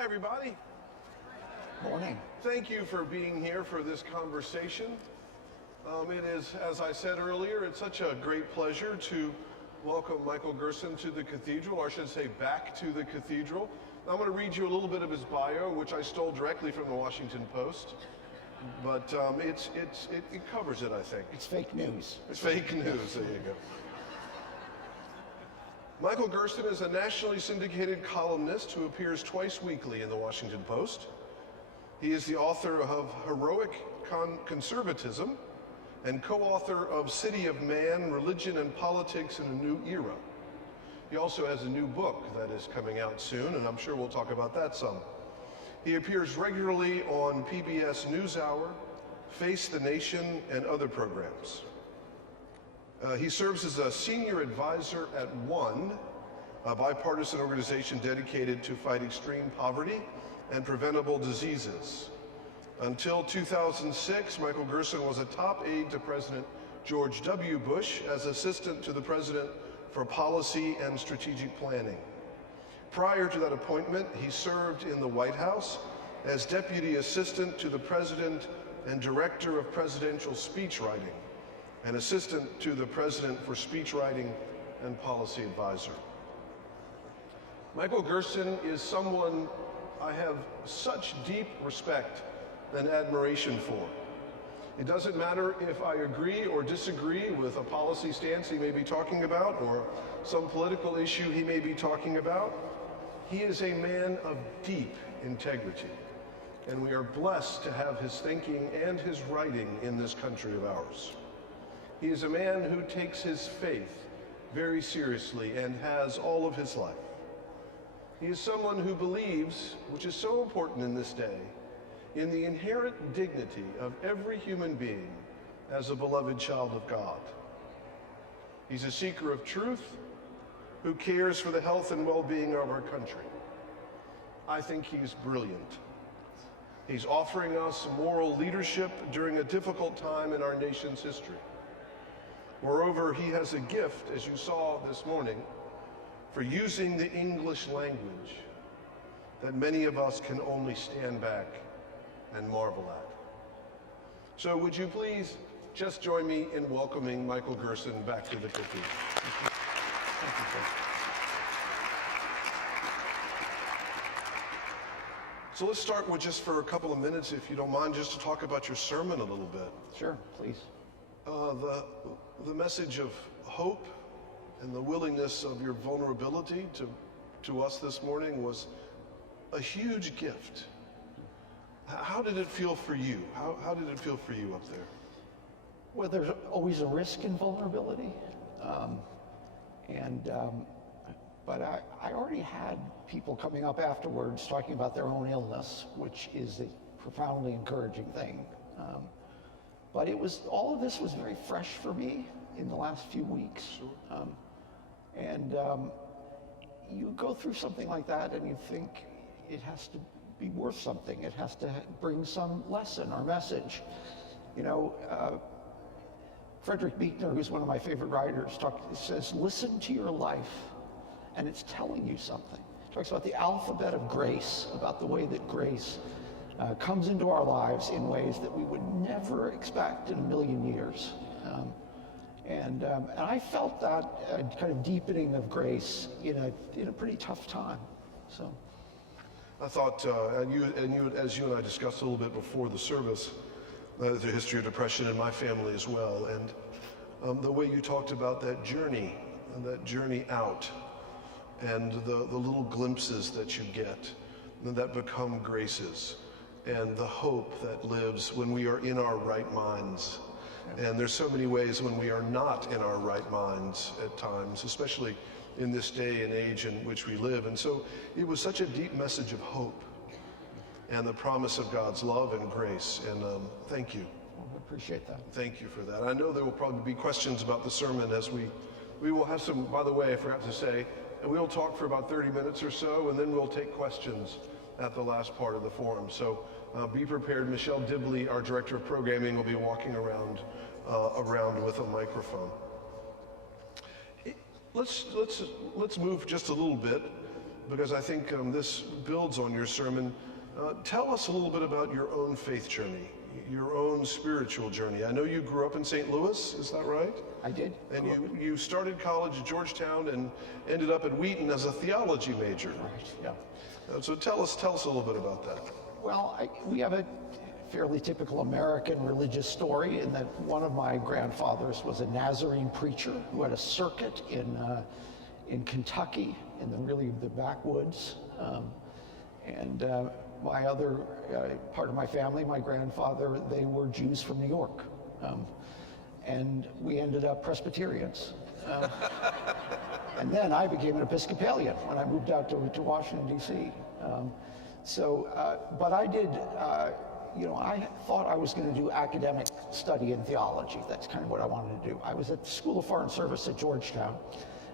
Hi, everybody. Morning. Thank you for being here for this conversation. It is, as I said earlier, it's such a great pleasure to welcome Michael Gerson to the Cathedral, or I should say back to the Cathedral. I'm going to read you a little bit of his bio, which I stole directly from the Washington Post, but it covers it, I think. It's fake news. It's fake news, there you go. Michael Gerson is a nationally syndicated columnist who appears twice weekly in the Washington Post. He is the author of Heroic Conservatism and co-author of City of Man, Religion and Politics in a New Era. He also has a new book that is coming out soon, and I'm sure we'll talk about that some. He appears regularly on PBS NewsHour, Face the Nation, and other programs. He serves as a senior advisor at ONE, a bipartisan organization dedicated to fight extreme poverty and preventable diseases. Until 2006, Michael Gerson was a top aide to President George W. Bush as assistant to the president for policy and strategic planning. Prior to that appointment, he served in the White House as deputy assistant to the president and director of presidential speechwriting, and assistant to the president for speechwriting and policy advisor. Michael Gerson is someone I have such deep respect and admiration for. It doesn't matter if I agree or disagree with a policy stance he may be talking about or some political issue he may be talking about. He is a man of deep integrity, and we are blessed to have his thinking and his writing in this country of ours. He is a man who takes his faith very seriously and has all of his life. He is someone who believes, which is so important in this day, in the inherent dignity of every human being as a beloved child of God. He's a seeker of truth who cares for the health and well-being of our country. I think he's brilliant. He's offering us moral leadership during a difficult time in our nation's history. Moreover, he has a gift, as you saw this morning, for using the English language that many of us can only stand back and marvel at. So would you please just join me in welcoming Michael Gerson back to the Cathedral. Thank you, sir. So let's start with just for a couple of minutes, if you don't mind, just to talk about your sermon a little bit. Sure, please. The message of hope and the willingness of your vulnerability to us this morning was a huge gift. How did it feel for you? How did it feel for you up there? Well, there's always a risk in vulnerability. But I already had people coming up afterwards talking about their own illness, which is a profoundly encouraging thing. But all of this was very fresh for me in the last few weeks. Sure. You go through something like that and you think it has to be worth something. It has to bring some lesson or message. You know, Frederick Buechner, who's one of my favorite writers, says, listen to your life and it's telling you something. He talks about the alphabet of grace, about the way that grace comes into our lives in ways that we would never expect in a million years. And I felt that kind of deepening of grace in a pretty tough time. So, I thought, as you and I discussed a little bit before the service, the history of depression in my family as well, and the way you talked about that journey out, and the little glimpses that you get, and that become graces, and the hope that lives when we are in our right minds. And there's so many ways when we are not in our right minds at times, especially in this day and age in which we live. And so it was such a deep message of hope and the promise of God's love and grace. And thank you. I appreciate that. Thank you for that. I know there will probably be questions about the sermon as we will have some, by the way, I forgot to say, and we'll talk for about 30 minutes or so, and then we'll take questions at the last part of the forum. So be prepared. Michelle Dibley, our director of programming, will be walking around with a microphone. Let's move just a little bit because I think this builds on your sermon. Tell us a little bit about your own faith journey, your own spiritual journey. I know you grew up in St. Louis, is that right? I did. And you started college at Georgetown and ended up at Wheaton as a theology major. Right, yeah. So tell us a little bit about that. Well, we have a fairly typical American religious story in that one of my grandfathers was a Nazarene preacher who had a circuit in Kentucky, in the backwoods. And my other part of my family, my grandfather, they were Jews from New York. And we ended up Presbyterians. And then I became an Episcopalian when I moved out to Washington, D.C. But I did, I thought I was going to do academic study in theology. That's kind of what I wanted to do. I was at the School of Foreign Service at Georgetown,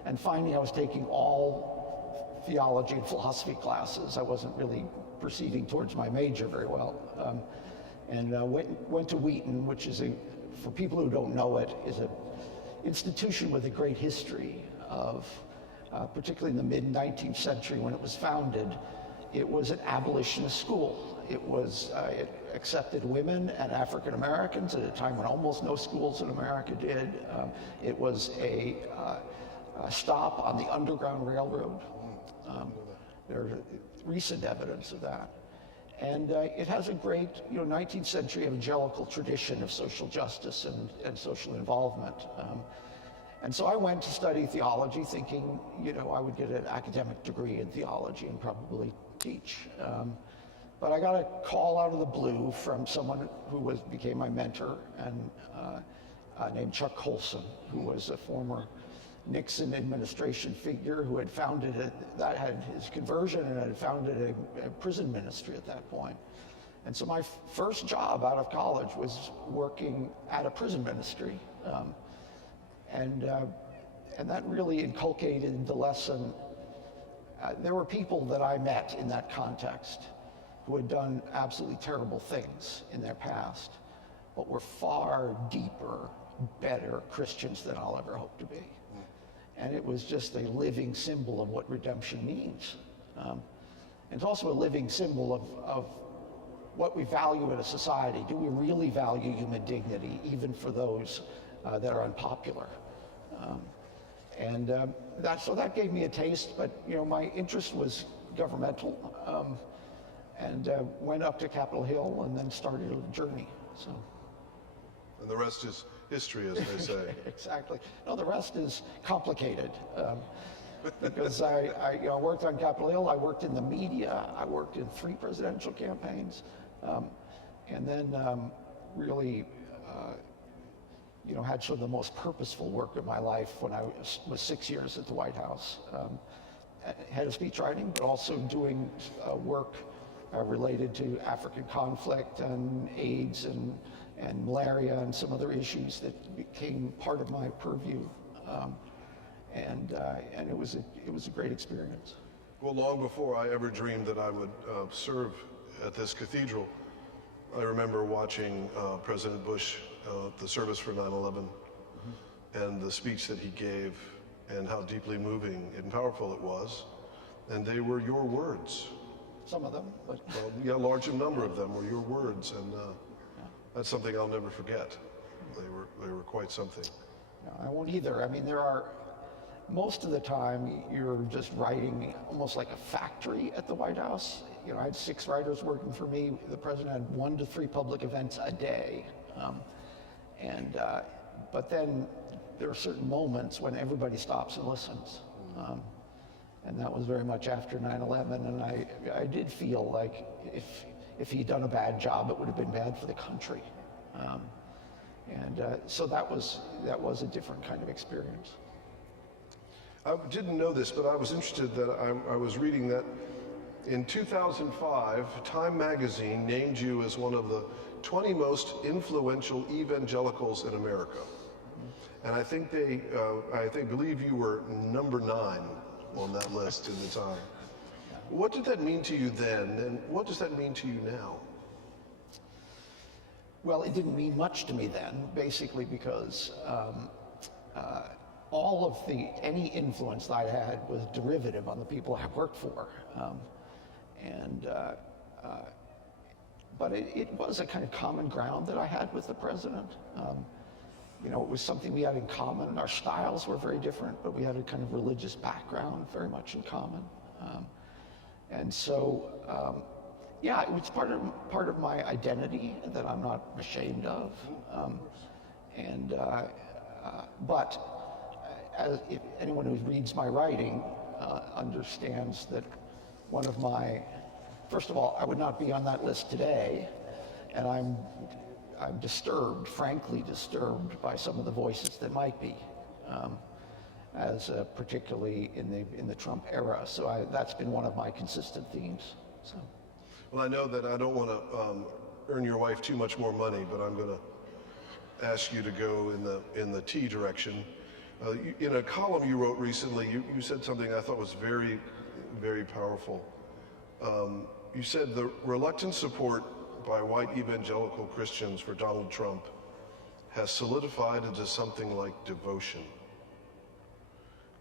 and finally I was taking all theology and philosophy classes. I wasn't really proceeding towards my major very well. And went to Wheaton, which is for people who don't know it, is an institution with a great history of, particularly in the mid-19th century when it was founded, it was an abolitionist school. It accepted women and African Americans at a time when almost no schools in America did. It was a stop on the Underground Railroad. There's recent evidence of that. And it has a great 19th century evangelical tradition of social justice and social involvement. And so I went to study theology thinking, I would get an academic degree in theology and probably teach. But I got a call out of the blue from someone who became my mentor, and named Chuck Colson, who was a former Nixon administration figure who had had his conversion and had founded a prison ministry at that point. And so my first job out of college was working at a prison ministry. And that really inculcated the lesson. There were people that I met in that context who had done absolutely terrible things in their past, but were far deeper, better Christians than I'll ever hope to be. And it was just a living symbol of what redemption means. And it's also a living symbol of what we value in a society. Do we really value human dignity, even for those that are unpopular? So that gave me a taste, but my interest was governmental, and went up to Capitol Hill and then started a journey. So. And the rest is history, as they say. Exactly. No, the rest is complicated. Because I worked on Capitol Hill, I worked in the media, I worked in 3 presidential campaigns, and then really had some of the most purposeful work of my life when I was 6 years at the White House. Head of speech writing, but also doing work related to African conflict and AIDS and malaria and some other issues that became part of my purview. And it was a great experience. Well, long before I ever dreamed that I would serve at this cathedral, I remember watching President Bush, the service for 9/11, and the speech that he gave, and how deeply moving and powerful it was. And they were your words. Some of them, but well, yeah, a large number of them were your words, and that's something I'll never forget. They were quite something. No, I won't either. I mean, most of the time you're just writing almost like a factory at the White House. I had 6 writers working for me. The president had 1 to 3 public events a day, but then there are certain moments when everybody stops and listens. And that was very much after 9/11, and I did feel like if he'd done a bad job, it would have been bad for the country. So that was a different kind of experience. I didn't know this, but I was interested that I was reading that in 2005, Time magazine named you as one of the 20 most influential evangelicals in America. And I think believe you were number 9 on that list at the time. What did that mean to you then, and what does that mean to you now? Well, it didn't mean much to me then, basically because all of any influence that I had was derivative on the people I worked for. But it was a kind of common ground that I had with the president. You know, it was something we had in common. Our styles were very different, but we had a kind of religious background very much in common. And so, yeah, it was part of my identity that I'm not ashamed of. But if anyone who reads my writing understands that one of my, first of all, I would not be on that list today, and I'm disturbed, frankly disturbed, by some of the voices that might be, particularly in the Trump era. So that's been one of my consistent themes. So. Well, I know that I don't want to earn your wife too much more money, but I'm going to ask you to go in the T direction. In a column you wrote recently, you said something I thought was very, very powerful. You said the reluctant support by white evangelical Christians for Donald Trump has solidified into something like devotion.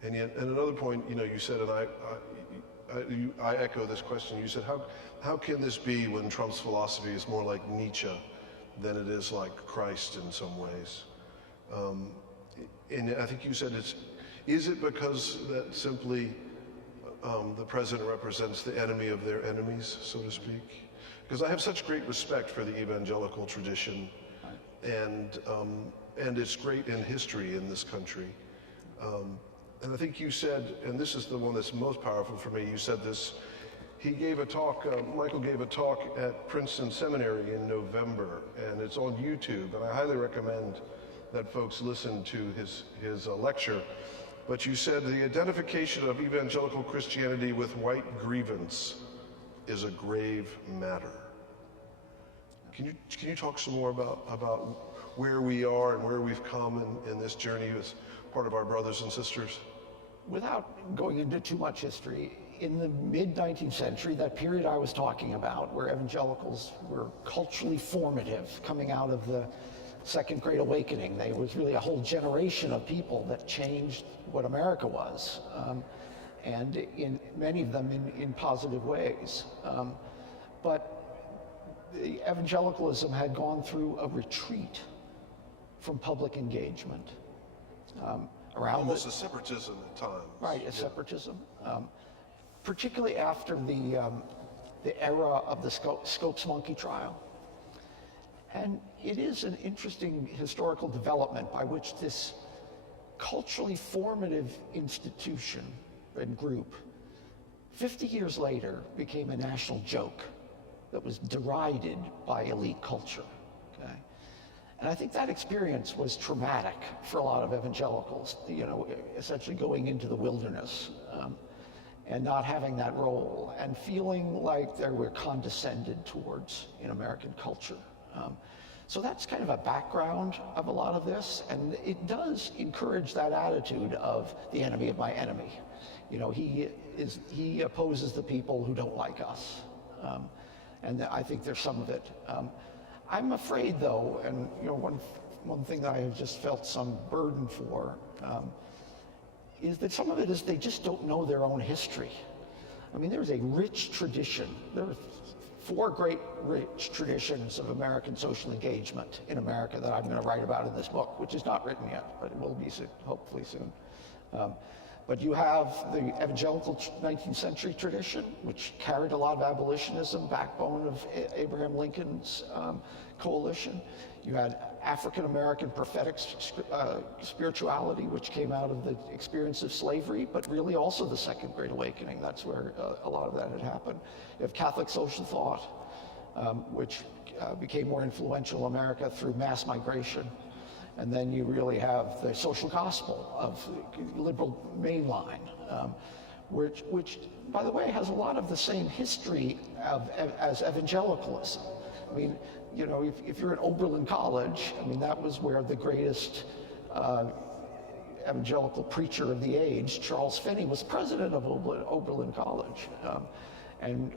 And yet, at another point, you know, you said, and I echo this question. You said, how can this be when Trump's philosophy is more like Nietzsche than it is like Christ in some ways? And I think you said is it because that simply the president represents the enemy of their enemies, so to speak? Because I have such great respect for the evangelical tradition, and it's great in history in this country. And I think you said, and this is the one that's most powerful for me, you said this, he gave a talk, Michael gave a talk at Princeton Seminary in November, and it's on YouTube, and I highly recommend that folks listen to his lecture. But you said the identification of evangelical Christianity with white grievance is a grave matter. Can you talk some more about where we are and where we've come in this journey as part of our brothers and sisters? Without going into too much history, in the mid-19th century, that period I was talking about, where evangelicals were culturally formative, coming out of the Second Great Awakening, there was really a whole generation of people that changed what America was, and in many of them in positive ways. But the evangelicalism had gone through a retreat from public engagement. Around almost a separatism at times. Right, a separatism. Particularly after the era of the Scopes Monkey trial. And it is an interesting historical development by which this culturally formative institution and group, 50 years later, became a national joke that was derided by elite culture. Okay? And I think that experience was traumatic for a lot of evangelicals, you know, essentially going into the wilderness and not having that role and feeling like they were condescended towards in American culture. So that's kind of a background of a lot of this, and it does encourage that attitude of the enemy of my enemy. You know, he opposes the people who don't like us, and I think there's some of it. I'm afraid, though, and you know, one thing that I have just felt some burden for is that some of it is they just don't know their own history. I mean, there's a rich tradition. There are 4 great rich traditions of American social engagement in America that I'm going to write about in this book, which is not written yet, but it will be soon, hopefully soon. But you have the evangelical 19th century tradition, which carried a lot of abolitionism, backbone of Abraham Lincoln's coalition. You had African-American prophetic spirituality, which came out of the experience of slavery, but really also the Second Great Awakening. That's where a lot of that had happened. You have Catholic social thought, which became more influential in America through mass migration. And then you really have the social gospel of liberal mainline, which, by the way, has a lot of the same history as evangelicalism. I mean, you know, if you're at Oberlin College, I mean, that was where the greatest evangelical preacher of the age, Charles Finney, was president of Oberlin College, and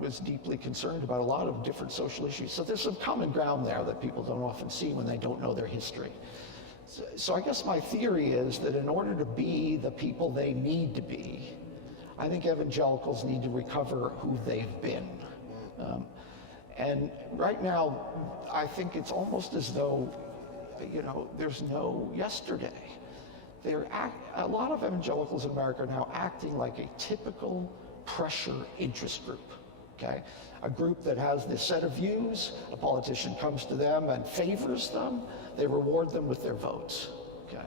was deeply concerned about a lot of different social issues. So there's some common ground there that people don't often see when they don't know their history. So I guess my theory is that in order to be the people they need to be, I think evangelicals need to recover who they've been. And right now, I think it's almost as though, there's no yesterday. A lot of evangelicals in America are now acting like a typical pressure interest group, okay? A group that has this set of views, a politician comes to them and favors them, they reward them with their votes, okay?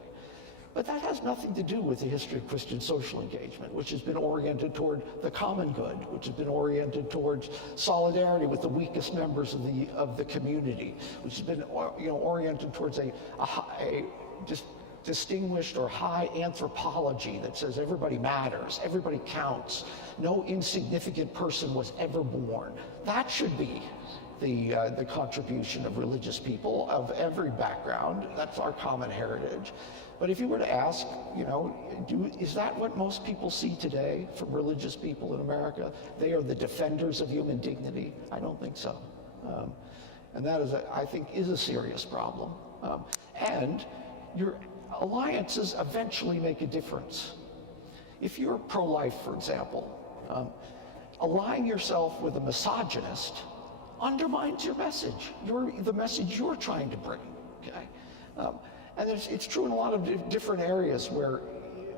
But that has nothing to do with the history of Christian social engagement, which has been oriented toward the common good, which has been oriented towards solidarity with the weakest members of the community, which has been oriented towards a distinguished or high anthropology that says everybody matters, everybody counts, no insignificant person was ever born. That should be the contribution of religious people of every background. That's our common heritage. But if you were to ask, is that what most people see today from religious people in America? They are the defenders of human dignity? I don't think so. And that is, I think, is a serious problem. And your alliances eventually make a difference. If you're pro-life, for example, allying yourself with a misogynist undermines your message, the message you're trying to bring, okay? And it's true in a lot of different areas where,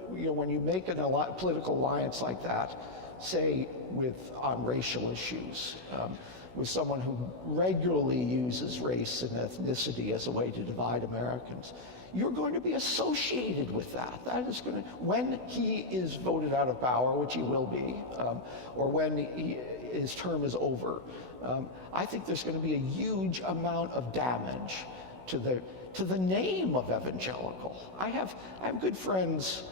when you make a political alliance like that, say on racial issues, with someone who regularly uses race and ethnicity as a way to divide Americans, you're going to be associated with that. That is going to, when he is voted out of power, which he will be, or when his term is over, I think there's going to be a huge amount of damage to the name of evangelical. I have good friends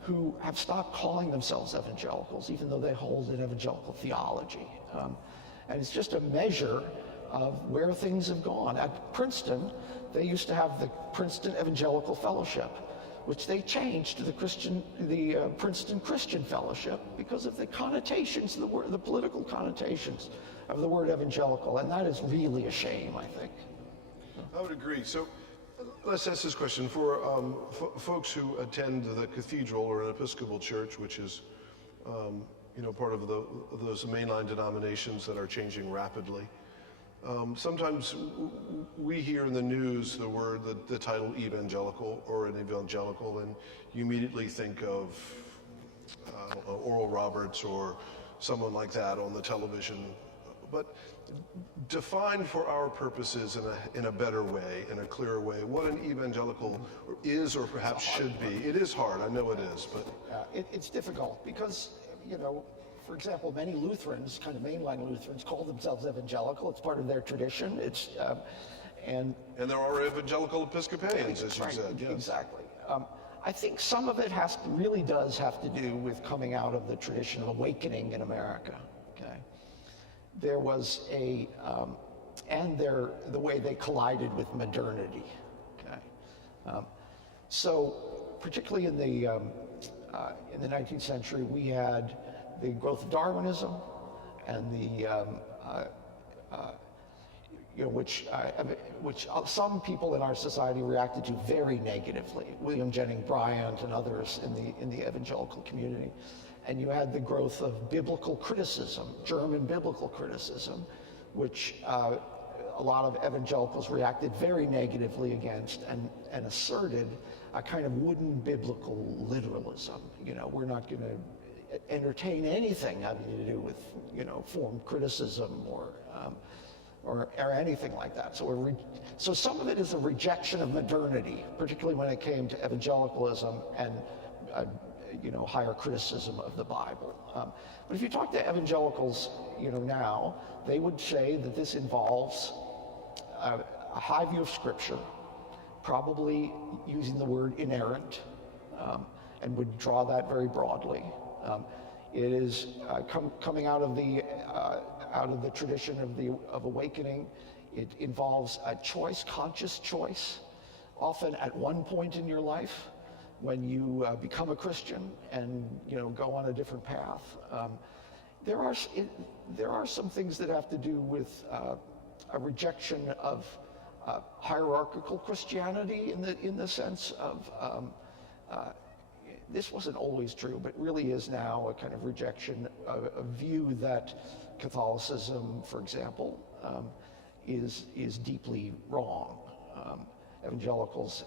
who have stopped calling themselves evangelicals, even though they hold an evangelical theology. And it's just a measure of where things have gone. At Princeton, they used to have the Princeton Evangelical Fellowship, which they changed to the Princeton Christian Fellowship because of the connotations, the political connotations of the word evangelical, and that is really a shame, I think. I would agree. So let's ask this question. For folks who attend the Cathedral or an Episcopal church, which is part of those mainline denominations that are changing rapidly, sometimes we hear in the news the title evangelical or an evangelical, and you immediately think of Oral Roberts or someone like that on the television. But define for our purposes in a better way, in a clearer way, what an evangelical is or perhaps should be. It is hard, I know it is, but it's difficult because, for example, many Lutherans, kind of mainline Lutherans, call themselves evangelical. It's part of their tradition. And there are evangelical Episcopalians, as you said. Yes. Exactly. I think some of it really does have to do with coming out of the tradition of awakening in America. Okay, there was the way they collided with modernity. Okay, so particularly in the 19th century, we had the growth of Darwinism, and which some people in our society reacted to very negatively. William Jennings Bryant and others in the evangelical community, and you had the growth of biblical criticism, German biblical criticism, which a lot of evangelicals reacted very negatively against and asserted a kind of wooden biblical literalism. We're not going to entertain anything having to do with, form criticism or anything like that. So some of it is a rejection of modernity, particularly when it came to evangelicalism and higher criticism of the Bible. But if you talk to evangelicals, now, they would say that this involves a high view of Scripture, probably using the word inerrant, and would draw that very broadly. It is coming out of the tradition of awakening. It involves a choice, conscious choice, often at one point in your life when you become a Christian and go on a different path. There are some things that have to do with a rejection of hierarchical Christianity in the sense of this wasn't always true, but really is now a kind of rejection, a view that Catholicism, for example, is deeply wrong. Evangelicals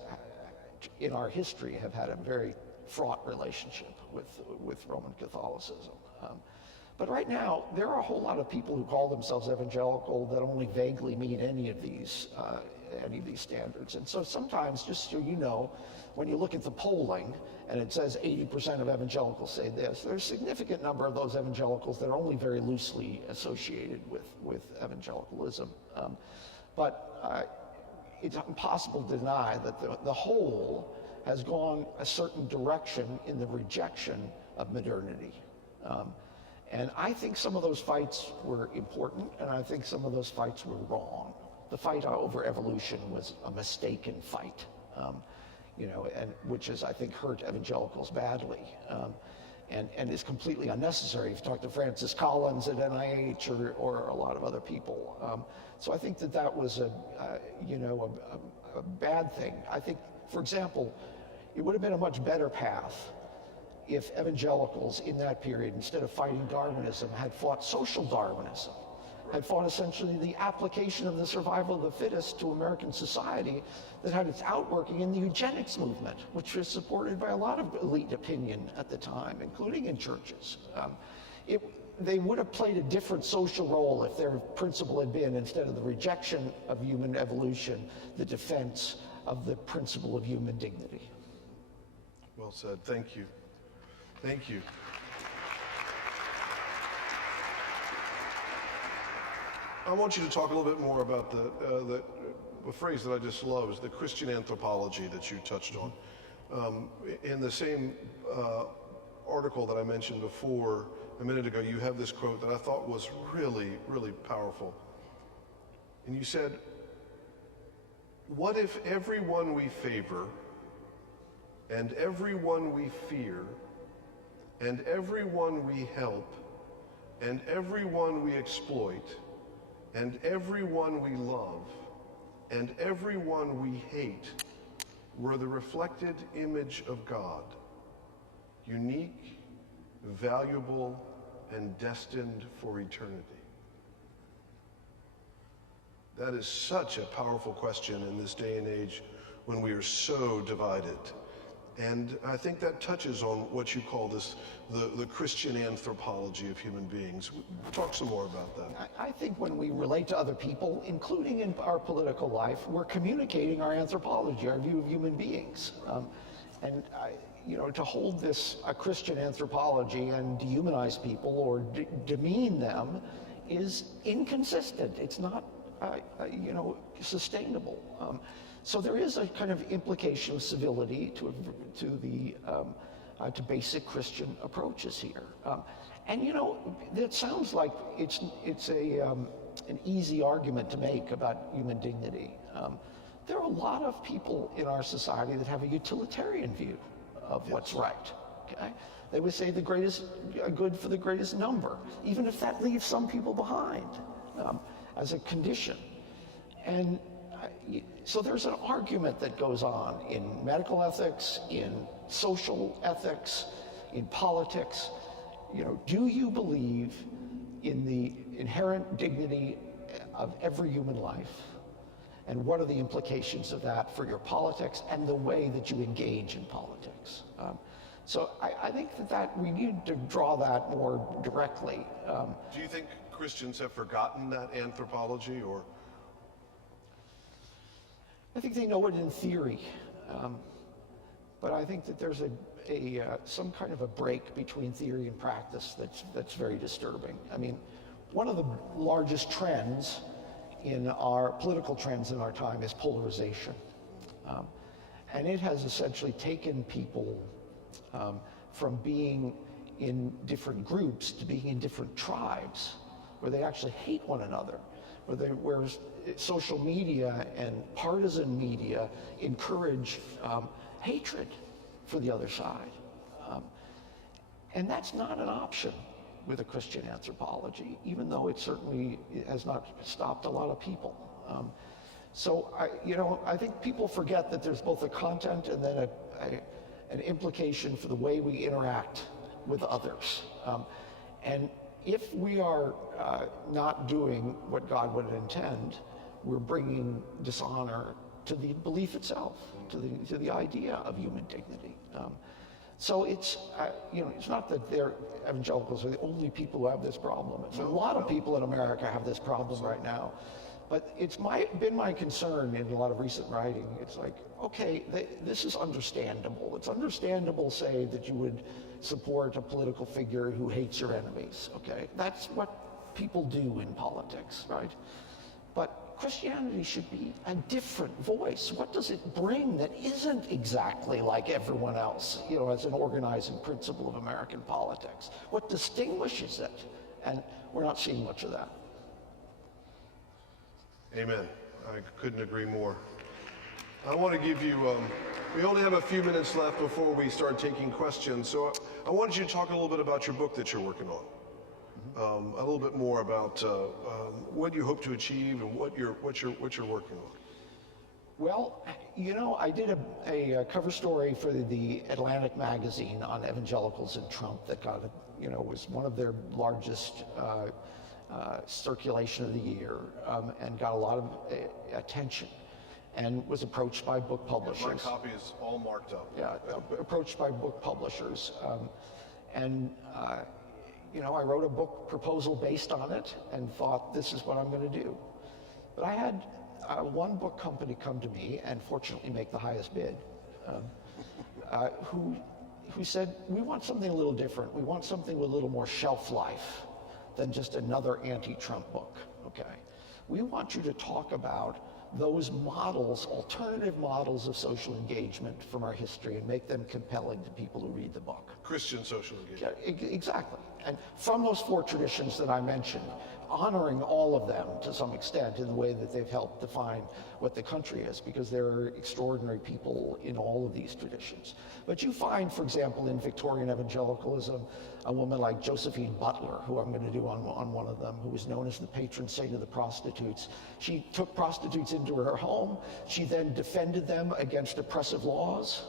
in our history have had a very fraught relationship with Roman Catholicism. But right now, there are a whole lot of people who call themselves evangelical that only vaguely meet any of these standards. And so sometimes, just so you know, when you look at the polling and it says 80% of evangelicals say this, there's a significant number of those evangelicals that are only very loosely associated with evangelicalism. But it's impossible to deny that the whole has gone a certain direction in the rejection of modernity. And I think some of those fights were important, and I think some of those fights were wrong. The fight over evolution was a mistaken fight, and which has, I think, hurt evangelicals badly, and is completely unnecessary. If you talk to Francis Collins at NIH or a lot of other people. So I think that was a bad thing. I think, for example, it would have been a much better path if evangelicals in that period, instead of fighting Darwinism, had fought social Darwinism, had fought essentially the application of the survival of the fittest to American society that had its outworking in the eugenics movement, which was supported by a lot of elite opinion at the time, including in churches. They would have played a different social role if their principle had been, instead of the rejection of human evolution, the defense of the principle of human dignity. Well said. Thank you. Thank you. I want you to talk a little bit more about the phrase that I just love, is the Christian anthropology that you touched on. In the same article that I mentioned before a minute ago, you have this quote that I thought was really, really powerful. And you said, "What if everyone we favor, and everyone we fear, and everyone we help, and everyone we exploit, and everyone we love, and everyone we hate were the reflected image of God, unique, valuable, and destined for eternity?" That is such a powerful question in this day and age when we are so divided. And I think that touches on what you call this, the Christian anthropology of human beings. Talk some more about that. I think when we relate to other people, including in our political life, we're communicating our anthropology, our view of human beings. To hold a Christian anthropology and dehumanize people or demean them is inconsistent. It's not, sustainable. So there is a kind of implication of civility to basic Christian approaches here. That sounds like it's an easy argument to make about human dignity. There are a lot of people in our society that have a utilitarian view of what's right. Okay? They would say the greatest good for the greatest number, even if that leaves some people behind as a condition. And so there's an argument that goes on in medical ethics, in social ethics, in politics. Do you believe in the inherent dignity of every human life? And what are the implications of that for your politics and the way that you engage in politics? So I think that we need to draw that more directly. Do you think Christians have forgotten that anthropology, or? I think they know it in theory, but I think that there's some kind of a break between theory and practice that's very disturbing. I mean, one of the largest trends in our political trends in our time is polarization, and it has essentially taken people from being in different groups to being in different tribes, where they actually hate one another, where social media and partisan media encourage hatred for the other side. And that's not an option with a Christian anthropology, even though it certainly has not stopped a lot of people. So I think people forget that there's both a content and then an implication for the way we interact with others. And if we are not doing what God would intend, we're bringing dishonor to the belief itself, to the idea of human dignity. So it's not that evangelicals are the only people who have this problem. It's a lot of people in America have this problem right now. But it's been my concern in a lot of recent writing. It's like, okay, this is understandable. It's understandable, say, that you would support a political figure who hates your enemies, okay? That's what people do in politics, right? But Christianity should be a different voice. What does it bring that isn't exactly like everyone else, as an organizing principle of American politics? What distinguishes it? And we're not seeing much of that. Amen. I couldn't agree more. I want to give you, we only have a few minutes left before we start taking questions, so I wanted you to talk a little bit about your book that you're working on. A little bit more about what you hope to achieve and what you're working on. Well, I did a cover story for the Atlantic magazine on evangelicals and Trump that got, was one of their largest circulation of the year, and got a lot of attention, and was approached by book publishers. My copy is all marked up. Yeah, approached by book publishers, I wrote a book proposal based on it and thought, this is what I'm going to do. But I had one book company come to me and fortunately make the highest bid, who said, we want something a little different. We want something with a little more shelf life than just another anti-Trump book, okay? We want you to talk about those models, alternative models of social engagement from our history, and make them compelling to people who read the book. Christian social engagement. Yeah, exactly. And from those four traditions that I mentioned, honoring all of them to some extent in the way that they've helped define what the country is, because there are extraordinary people in all of these traditions. But you find, for example, in Victorian evangelicalism, a woman like Josephine Butler, who I'm going to do on one of them, who was known as the patron saint of the prostitutes. She took prostitutes into her home. She then defended them against oppressive laws.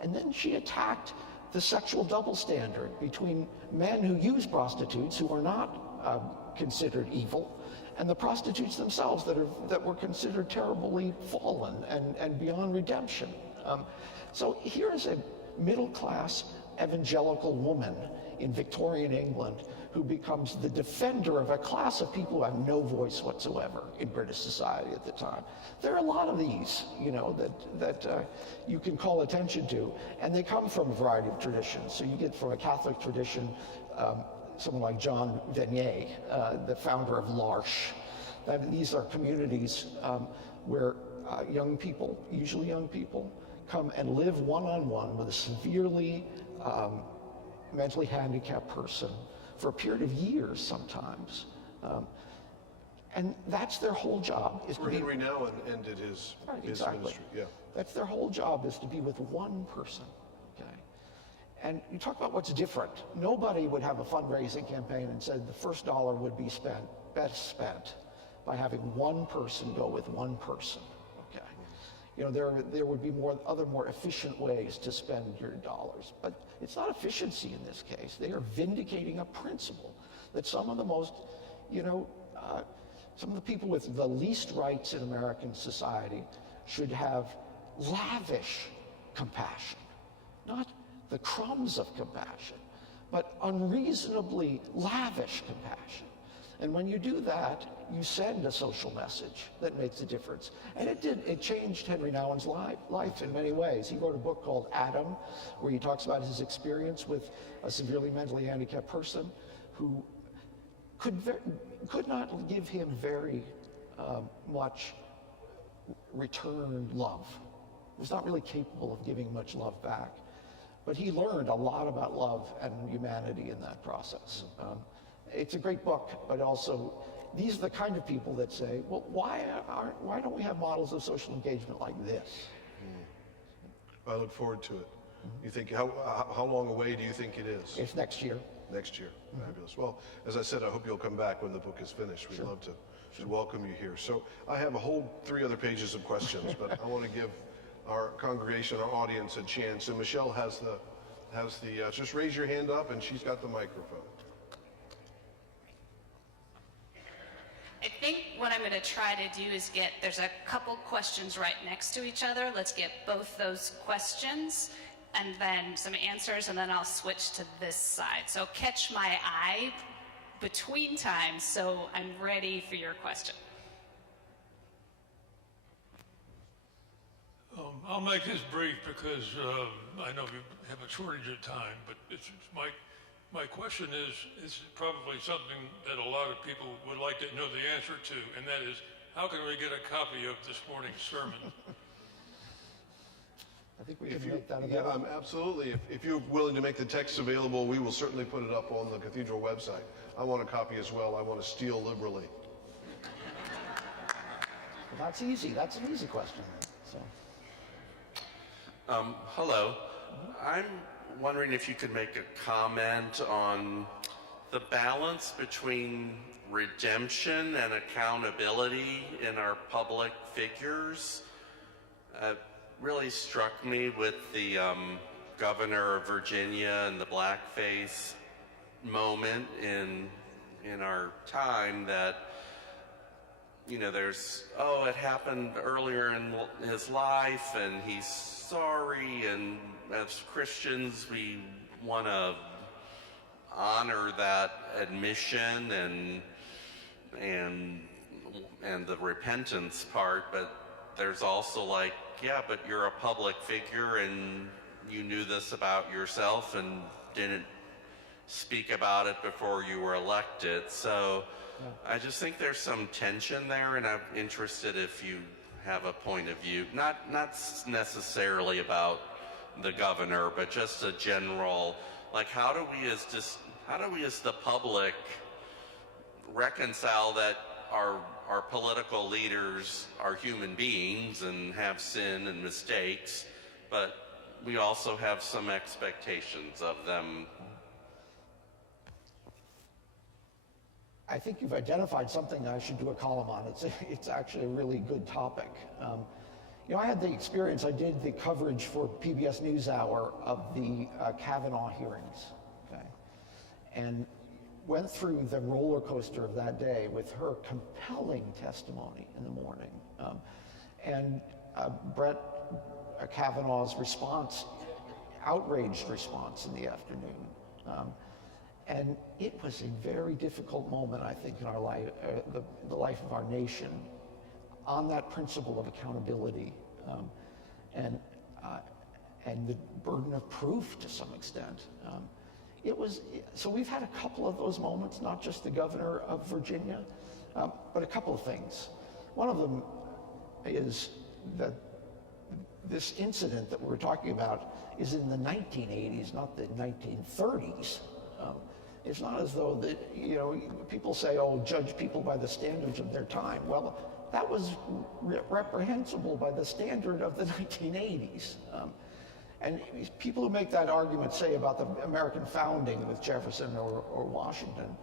And then she attacked the sexual double standard between men who use prostitutes, who are not considered evil, and the prostitutes themselves that were considered terribly fallen and beyond redemption. So here's a middle-class evangelical woman in Victorian England who becomes the defender of a class of people who have no voice whatsoever in British society at the time. There are a lot of these, that you can call attention to, and they come from a variety of traditions. So you get from a Catholic tradition, someone like John Venier, the founder of L'Arche. These are communities where young people, usually young people, come and live one-on-one with a severely mentally handicapped person for a period of years sometimes. And that's their whole job. Is Where Henry Nouwen ended his ministry. Yeah. That's their whole job, is to be with one person. Okay. And you talk about what's different. Nobody would have a fundraising campaign and said the first dollar would be best spent by having one person go with one person. Okay. There would be other more efficient ways to spend your dollars, but it's not efficiency in this case. They are vindicating a principle that some of the most, some of the people with the least rights in American society should have lavish compassion, not the crumbs of compassion, but unreasonably lavish compassion. And when you do that, you send a social message that makes a difference. And it changed Henry Nouwen's life in many ways. He wrote a book called Adam, where he talks about his experience with a severely mentally handicapped person who could not give him very much return love. Was not really capable of giving much love back. But he learned a lot about love and humanity in that process. It's a great book, but also these are the kind of people that say, well, why don't we have models of social engagement like this? I look forward to it. You think, how long away do you think it is? It's next year. next year. Fabulous. Well, as I said, I hope you'll come back when the book is finished. We'd love to welcome you here. So I have a whole 3 other pages of questions, but I want to give our congregation, our audience, a chance. And Michelle has the just raise your hand up, and she's got the microphone. I think what I'm going to try to do is there's a couple questions right next to each other. Let's get both those questions and then some answers, and then I'll switch to this side. So catch my eye between times so I'm ready for your question. I'll make this brief because I know we have a shortage of time, but my question is probably something that a lot of people would like to know the answer to, and that is, how can we get a copy of this morning's sermon? I think we can make that available. Yeah, absolutely. If you're willing to make the text available, we will certainly put it up on the Cathedral website. I want a copy as well. I want to steal liberally. Well, that's easy. That's an easy question. So. Hello. I'm wondering if you could make a comment on the balance between redemption and accountability in our public figures. Really struck me with the governor of Virginia and the blackface moment in our time that, you know, there's, it happened earlier in his life and he's sorry, and as Christians we want to honor that admission and the repentance part, but there's also like, yeah, but you're a public figure and you knew this about yourself and didn't speak about it before you were elected. So I just think there's some tension there, and I'm interested if you have a point of view, not necessarily about the governor, but just a general, like how do we as the public reconcile that our political leaders are human beings and have sin and mistakes, but we also have some expectations of them. I think you've identified something I should do a column on. It's actually a really good topic. You know, I had the experience, I did the coverage for PBS NewsHour of the Kavanaugh hearings, okay? And went through the roller coaster of that day with her compelling testimony in the morning. And Brett Kavanaugh's response, outraged response in the afternoon. And it was a very difficult moment, I think, in our life, the life of our nation, on that principle of accountability and the burden of proof to some extent. So we've had a couple of those moments, not just the governor of Virginia, but a couple of things. One of them is that this incident that we're talking about is in the 1980s, not the 1930s. It's not as though that, you know, people say, oh, judge people by the standards of their time. Well, that was reprehensible by the standard of the 1980s. And people who make that argument say about the American founding with Jefferson or Washington,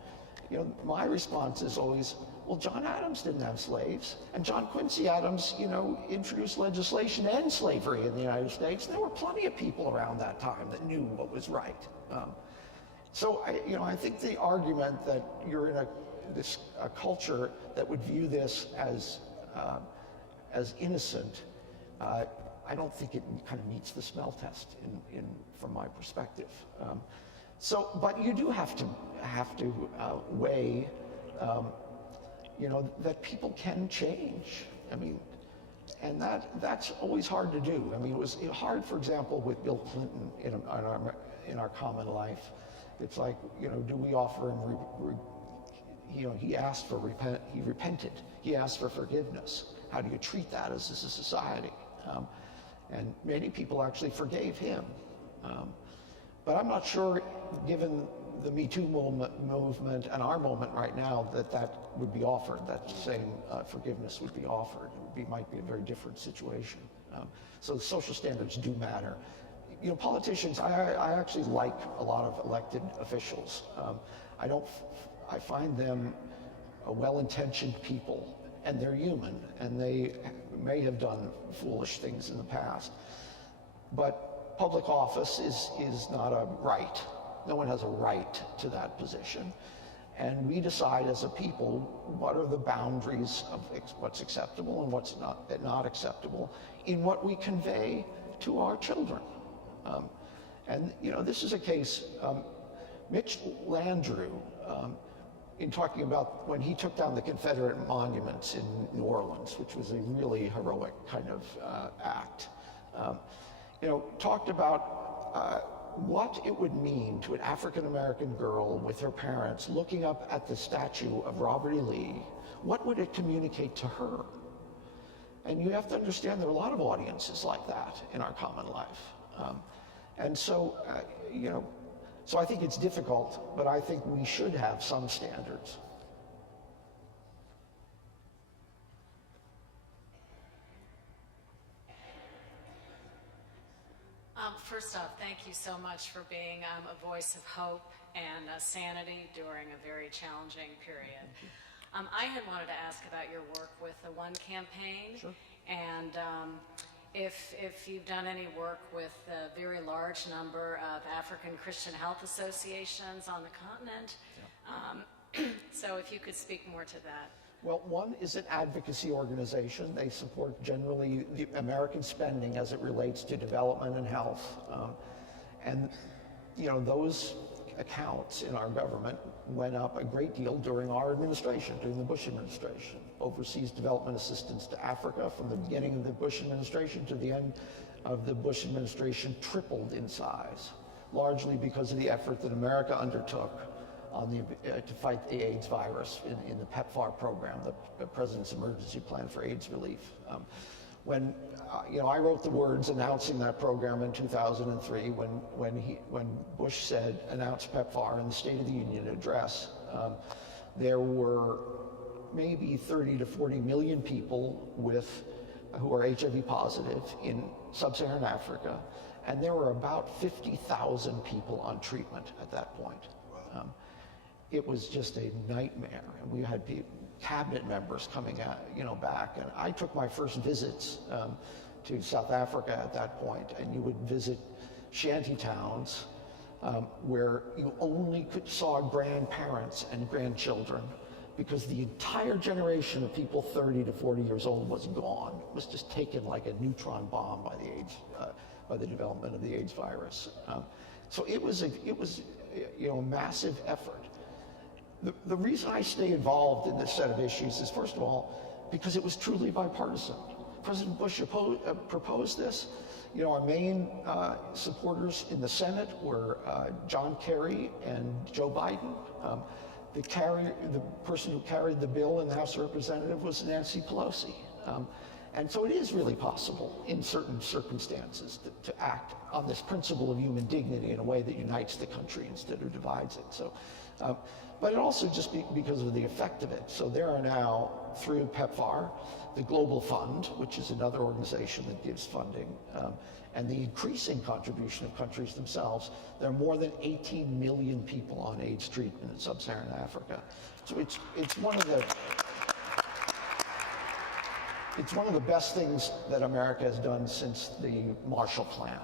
you know, my response is always, well, John Adams didn't have slaves, and John Quincy Adams, you know, introduced legislation to end slavery in the United States. There were plenty of people around that time that knew what was right. So, I think the argument that you're in a culture that would view this as innocent, I don't think it kind of meets the smell test from my perspective. But you do have to weigh, that people can change. I mean, and that's always hard to do. I mean, it was hard, for example, with Bill Clinton in our common life. It's like, do we offer him? He asked for he repented. He asked for forgiveness. How do you treat that as a society? And many people actually forgave him. But I'm not sure, given the Me Too movement and our moment right now, that would be offered, that same forgiveness would be offered. Might be a very different situation. So the social standards do matter. you know, politicians, I actually like a lot of elected officials. I find them well-intentioned people, and they're human, and they may have done foolish things in the past. But public office is not a right. No one has a right to that position. And we decide as a people what are the boundaries of what's acceptable and what's not acceptable in what we convey to our children. And you know, this is a case, Mitch Landrieu, in talking about when he took down the Confederate monuments in New Orleans, which was a really heroic kind of act, you know, talked about what it would mean to an African-American girl with her parents looking up at the statue of Robert E. Lee. What would it communicate to her? And you have to understand there are a lot of audiences like that in our common life. And so, you know, so I think it's difficult, but I think we should have some standards. First off, thank you so much for being a voice of hope and sanity during a very challenging period. I had wanted to ask about your work with the One campaign. Sure. And if you've done any work with a very large number of African Christian health associations on the continent. Yeah. So if you could speak more to that. Well, one is an advocacy organization. They support generally the American spending as it relates to development and health. And, you know, those accounts in our government went up a great deal during our administration, during the Bush administration. Overseas development assistance to Africa from the beginning of the Bush administration to the end of the Bush administration tripled in size, largely because of the effort that America undertook on to fight the AIDS virus in the PEPFAR program, the President's Emergency Plan for AIDS Relief. When you know, I wrote the words announcing that program in 2003 when Bush said, announce PEPFAR in the State of the Union address, there were maybe 30 to 40 million people who are HIV positive in sub-Saharan Africa, and there were about 50,000 people on treatment at that point. It was just a nightmare, and we had cabinet members coming out, you know, back, and I took my first visits to South Africa at that point, and you would visit shanty towns where you only saw grandparents and grandchildren, because the entire generation of people 30 to 40 years old was gone. It was just taken like a neutron bomb by the AIDS, by the development of the AIDS virus. So it was you know, a massive effort. The reason I stay involved in this set of issues is, first of all, because it was truly bipartisan. President Bush proposed this. You know, our main supporters in the Senate were John Kerry and Joe Biden. The person who carried the bill in the House of Representatives was Nancy Pelosi. And so it is really possible in certain circumstances to act on this principle of human dignity in a way that unites the country instead of divides it. So, but it also just because of the effect of it. So there are now, through PEPFAR, the Global Fund, which is another organization that gives funding, and the increasing contribution of countries themselves. There are more than 18 million people on AIDS treatment in sub-Saharan Africa. So it's one of the best things that America has done since the Marshall Plan,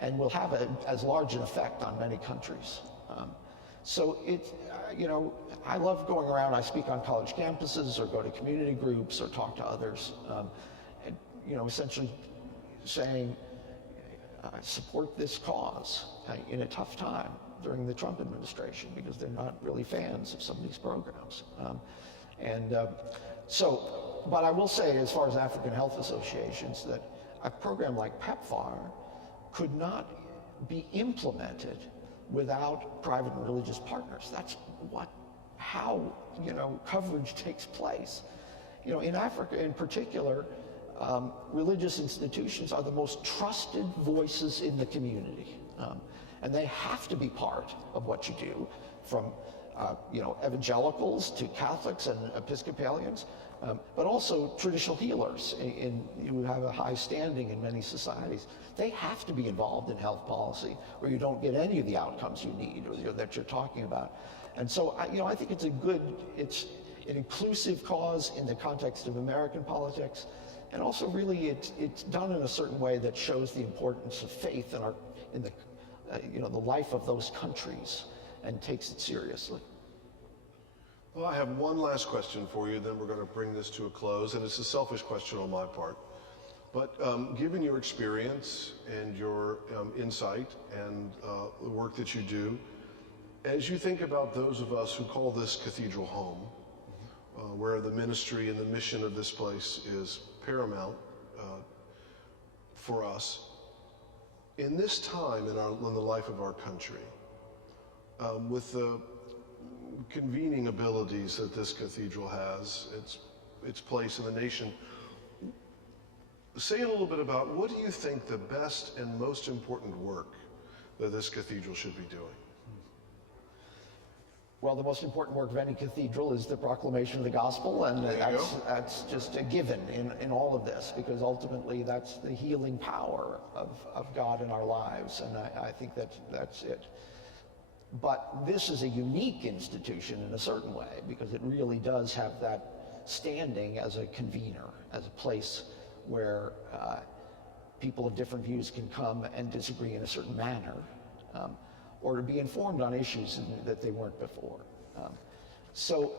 and will have as large an effect on many countries. So you know, I love going around. I speak on college campuses or go to community groups or talk to others, and you know, essentially saying, support this cause in a tough time during the Trump administration, because they're not really fans of some of these programs. But I will say, as far as African health associations, that a program like PEPFAR could not be implemented without private and religious partners. That's how you know, coverage takes place. You know, in Africa in particular, religious institutions are the most trusted voices in the community, and they have to be part of what you do, from evangelicals to Catholics and Episcopalians, but also traditional healers who have a high standing in many societies. They have to be involved in health policy, or you don't get any of the outcomes you need or that you're talking about. And so, I think it's it's an inclusive cause in the context of American politics, and also really it's done in a certain way that shows the importance of faith in the life of those countries, and takes it seriously. Well, I have one last question for you, then we're going to bring this to a close, and it's a selfish question on my part. But given your experience and your insight and the work that you do, as you think about those of us who call this cathedral home, where the ministry and the mission of this place is paramount for us, in this time in the life of our country, with the convening abilities that this cathedral has, its place in the nation, say a little bit about what do you think the best and most important work that this cathedral should be doing? Well, the most important work of any cathedral is the proclamation of the gospel, and that's just a given in all of this, because ultimately that's the healing power of God in our lives, and I think that's it. But this is a unique institution in a certain way, because it really does have that standing as a convener, as a place where people of different views can come and disagree in a certain manner, or to be informed on issues that they weren't before. So,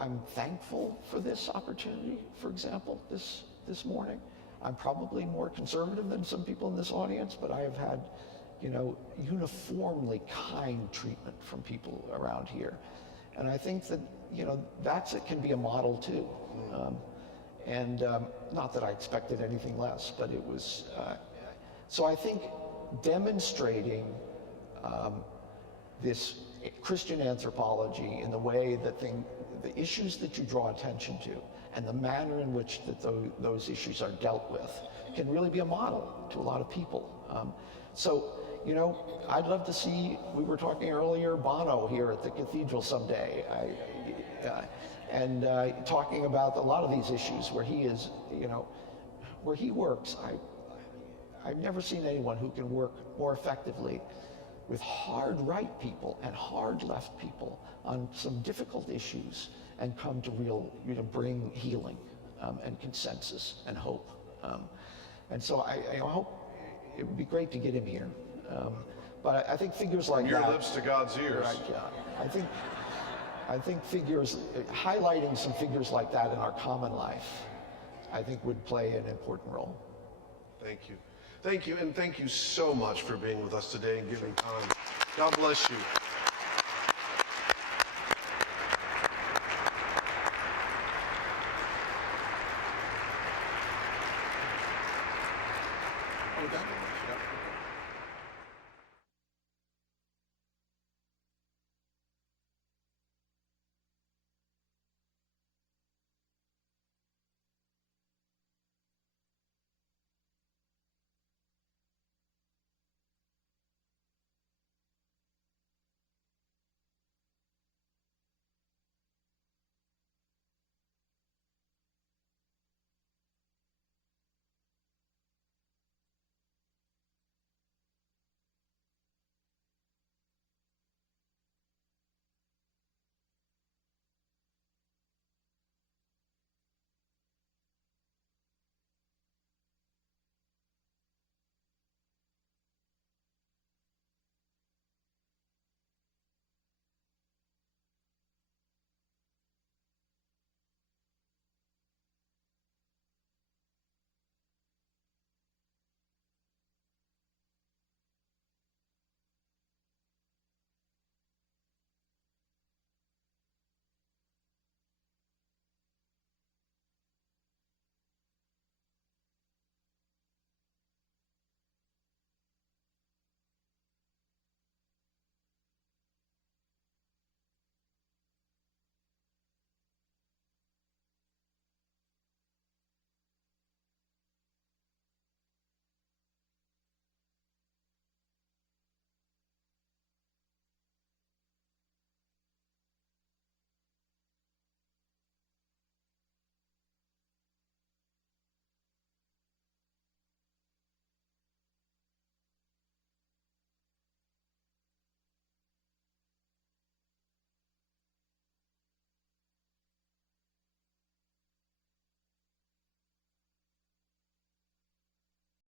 I'm thankful for this opportunity, for example, this morning. I'm probably more conservative than some people in this audience, but I have had uniformly kind treatment from people around here. And I think that, it can be a model too. Not that I expected anything less, but it was, so I think demonstrating this Christian anthropology in the way that the issues that you draw attention to and the manner in which those issues are dealt with can really be a model to a lot of people. I'd love to see, we were talking earlier, Bono here at the cathedral someday, talking about a lot of these issues where he is, where he works. I've never seen anyone who can work more effectively with hard right people and hard left people on some difficult issues and come to bring healing and consensus and hope. And so I hope it would be great to get him here. But I think figures like From that. your lips to God's ears. Right, yeah. I think figures, highlighting some figures like that in our common life, I think would play an important role. Thank you. Thank you, and thank you so much for being with us today and giving time. God bless you.